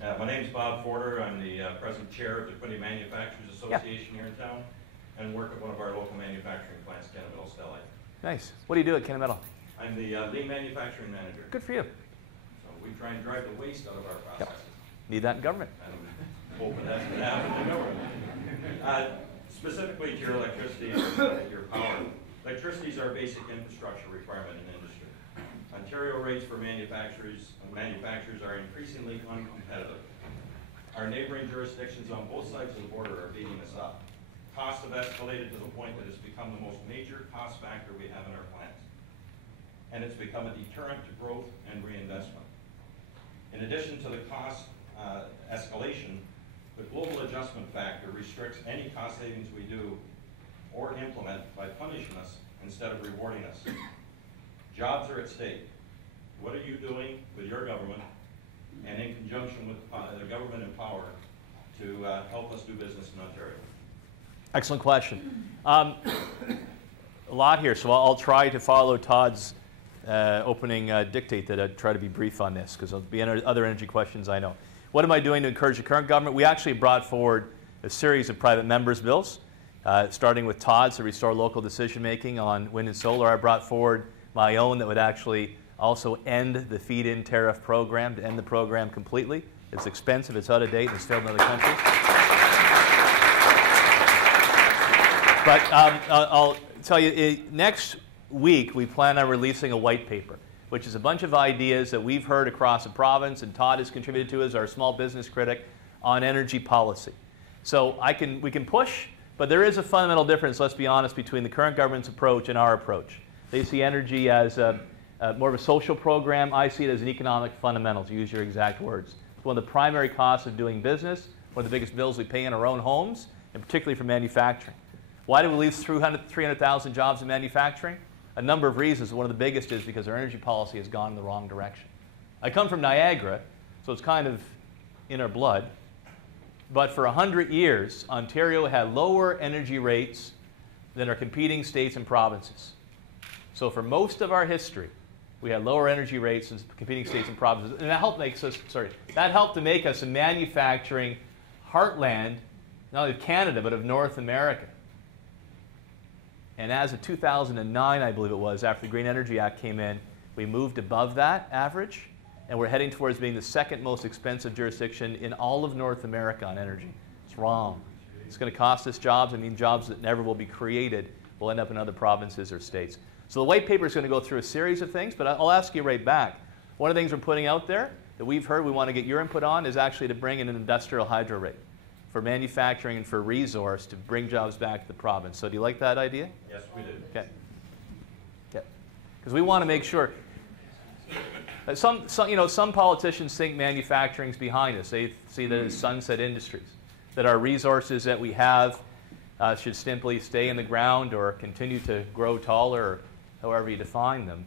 My name is Bob Forder. I'm the present chair of the Quinty Manufacturers Association here in town, and work at one of our local manufacturing plants, Kennemetal Stellite. Nice. What do you do at Kennemetal? I'm the lean manufacturing manager. Good for you. So we try and drive the waste out of our processes. Need that in government. I'm hoping that's going to happen in government. Specifically to your electricity and your power. Electricity is our basic infrastructure requirement in industry. Ontario rates for manufacturers are increasingly uncompetitive. Our neighboring jurisdictions on both sides of the border are beating us up. Costs have escalated to the point that it's become the most major cost factor we have in our plants. And it's become a deterrent to growth and reinvestment. In addition to the cost escalation, the global adjustment factor restricts any cost savings we do or implement by punishing us instead of rewarding us. Jobs are at stake. What are you doing with your government and in conjunction with the government in power to help us do business in Ontario? Excellent question. A lot here, so I'll try to follow Todd's opening dictate that I'd try to be brief on this, because there'll be other energy questions I know. What am I doing to encourage the current government? We actually brought forward a series of private members' bills, starting with Todd's to restore local decision-making on wind and solar. I brought forward my own that would actually also end the feed-in tariff program, to end the program completely. It's expensive, it's out of date, and it's failed in other countries. But I'll tell you, next week we plan on releasing a white paper, which is a bunch of ideas that we've heard across the province, and Todd has contributed to as our small business critic, on energy policy. So we can push, but there is a fundamental difference, let's be honest, between the current government's approach and our approach. They see energy as more of a social program. I see it as an economic fundamental, to use your exact words. It's one of the primary costs of doing business, one of the biggest bills we pay in our own homes, and particularly for manufacturing. Why do we lose 300,000 jobs in manufacturing? A number of reasons. One of the biggest is because our energy policy has gone in the wrong direction. I come from Niagara, so it's kind of in our blood. But for 100 years, Ontario had lower energy rates than our competing states and provinces. So for most of our history, we had lower energy rates than competing states and provinces. And that helped to make us a manufacturing heartland, not only of Canada, but of North America. And as of 2009, I believe it was, after the Green Energy Act came in, we moved above that average, and we're heading towards being the second most expensive jurisdiction in all of North America on energy. It's wrong. It's going to cost us jobs. I mean, jobs that never will be created will end up in other provinces or states. So the white paper is going to go through a series of things, but I'll ask you right back. One of the things we're putting out there that we've heard we want to get your input on is actually to bring in an industrial hydro rate for manufacturing and for resource to bring jobs back to the province. So do you like that idea? Yes, we do. Okay. Okay. Because we want to make sure. Some politicians think manufacturing's behind us. They see that as sunset industries, that our resources that we have should simply stay in the ground or continue to grow taller, or however you define them.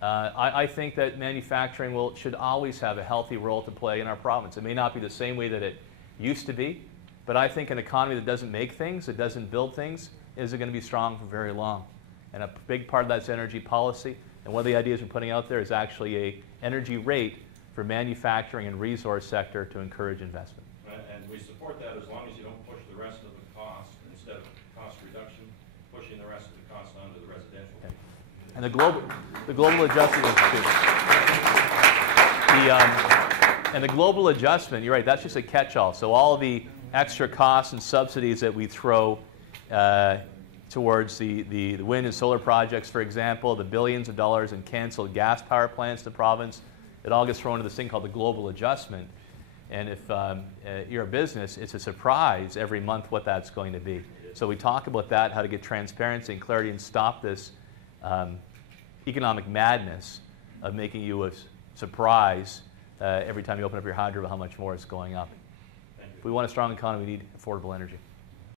I think that manufacturing should always have a healthy role to play in our province. It may not be the same way that it used to be, but I think an economy that doesn't make things, that doesn't build things, isn't going to be strong for very long. And a big part of that's energy policy. And one of the ideas we're putting out there is actually an energy rate for manufacturing and resource sector to encourage investment. And we support that as long as you don't push the rest of the cost, instead of cost reduction, pushing the rest of the cost onto the residential. Okay. And the global adjustment and the global adjustment, you're right, that's just a catch-all. So all the extra costs and subsidies that we throw towards the wind and solar projects, for example, the billions of dollars in canceled gas power plants in the province, it all gets thrown into this thing called the global adjustment. And if you're a business, it's a surprise every month what that's going to be. So we talk about that, how to get transparency and clarity and stop this economic madness of making you a surprise every time you open up your hydro about how much more it's going up. If we want a strong economy, we need affordable energy.